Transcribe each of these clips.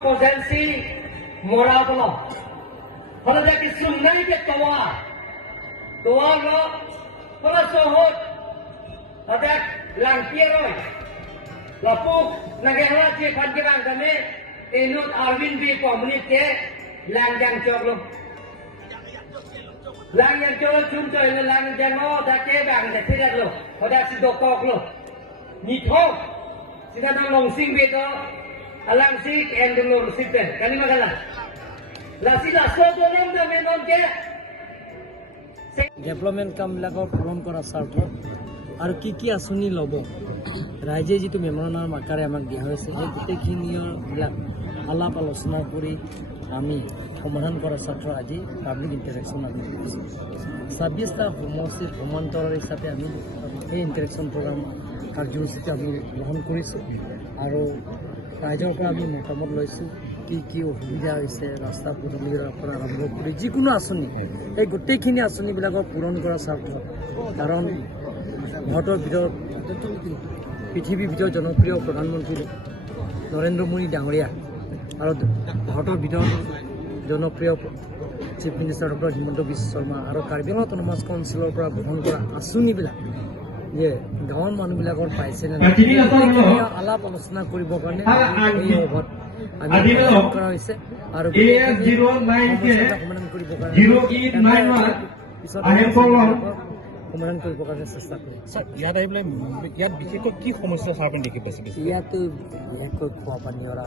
Potensi moral ko. Kalau dia kisunay ke tua lo, kalau sohot, ada langkiroi, lapuk nagera je panjang kami, enut Arvin B community langjang coklo, langjang coklo cuncoy le langjang lo, dah ke bang dah tidak lo, pada si dokok lo, nithok, sida nang longsing beto. Alang sik and dulu sipen kani magalan la sida sodo nam da menon ke development কামবিলাকৰ পূৰণ কৰাৰ স্বাৰ্থত আৰু কি আঁচনি ল'ব ৰাইজে যিটো মেমৰেণ্ডামৰ আকাৰে আমাক দিয়া হৈছে সেই গোটেইখিনিবিলাক আলাপ আলোচনা কৰি আমি সমাধান কৰাৰ স্বাৰ্থত আজি পাব্লিক ইণ্টাৰেকশ্যন আমি কৰিছোঁ ২৬টা সমষ্টিৰ সমান্তৰাল হিচাপে আমি এই ইণ্টাৰেকশ্যন প্ৰগ্ৰাম কাৰ্যসূচীটো আমি গ্ৰহণ কৰিছোঁ আৰু ৰাইজৰ পৰা আমি মতামত লৈছোঁ কি অসুবিধা হৈছে ৰাস্তা পদূলিৰ পৰা আৰম্ভ কৰি যিকোনো আঁচনি এই গোটেইখিনি আঁচনিবিলাকক পূৰণ কৰাৰ স্বাৰ্থত কাৰণ ভাৰতৰ ভিতৰত পৃথিৱীৰ ভিতৰত জনপ্ৰিয় প্ৰধানমন্ত্ৰী নৰেন্দ্ৰ মোদী ডাঙৰীয়া আৰু ভাৰতৰ ভিতৰত জনপ্ৰিয় chief minister doctor Himanta Biswa Sarma আৰু কাৰ্বি আংলং অট'নমাছ কাউন্সিলৰ পৰা গ্ৰহণ কৰা আঁচনিবিলাক যে গাঁৱৰ মানুহবিলাকৰ পাইছে নে আলাপ আলোচনা কৰিবৰ কাৰণে এই সভাত আমি কৰা হৈছে আৰু সমাধান কৰিবৰ কাৰণে চেষ্টা কৰিম ইয়াত আহি পেলাই ইয়াত বিশেষকৈ কি সমস্যা চাৰ আপুনি দেখি পাইছে ইয়াতো বিশেষকৈ খোৱা পানীৰ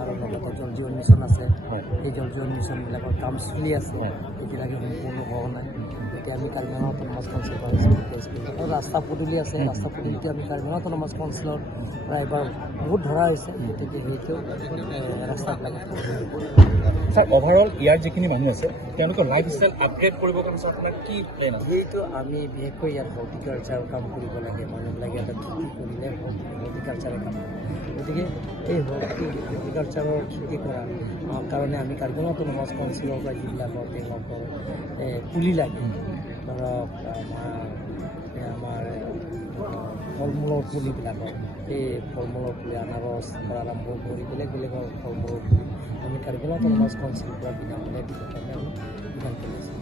আৰু লগতে জল জীৱন মিছন আছে সেই জল জীৱন মিছনবিলাকৰ কাম চলি আছে এতিয়ালৈকে সম্পূৰ্ণ হোৱা নাই এতিয়া আমি কাৰ্বি আংলং অট'নমাছ কাউন্সিল আৰু ৰাস্তা পদূলি আছে ৰাস্তা পদূলিতে আমি কাৰ্বি আংলং অট'নমাছ কাউন্সিলৰ পৰা এবাৰ বহুত ধৰা হৈছে গতিকে সেইটো ৰাস্তাবিলাক ছাৰ অভাৰঅল ইয়াৰ যিখিনি মানুহ আছে তেওঁলোকৰ লাইফ ষ্টাইল আপগ্ৰেড কৰিবৰ কাৰণে আপোনাৰ কি প্লেন আছে সেইটো আমি বিশেষকৈ ইয়াত হৰ্টিকালচাৰৰ কাম কৰিব লাগে মানুহবিলাকে ইয়াতে খেতি কৰিলে হৰ্টিকালচাৰৰ কাম গতিকে এই হৰ্টিকালচাৰৰ খেতি কৰাৰ কাৰণে আমি কাৰ্বি আংলং অট'নমাছ কাউন্সিলৰ পৰা যিবিলাকৰ তেওঁলোকৰ পুলি লাগে ধৰক আমাৰ ফল মূলৰ পুলিবিলাকৰ এই ফল মূলৰ পুলি আনাৰস পৰা আৰম্ভ কৰি বেলেগৰ ফল মূলৰ পুলি আমি কাৰ্বি আংলং অট'নমাছ কাউন্সিলৰ পৰা বিনামূলীয়া দিবৰ কাৰণে আমি যোগান কৰি আছোঁ